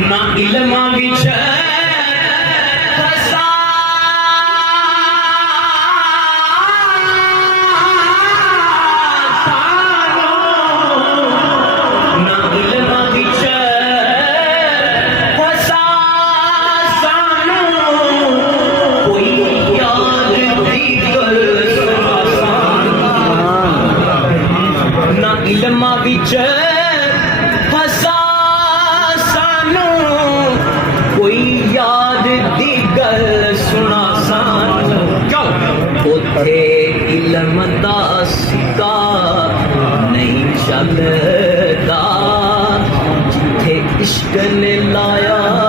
ना इल्मा विच इल्मा विच फसा सानू कोई याद दी गल सुना सानू उथे इल्म दा सिक्का नहीं चलदा जिथे इश्क ने लाया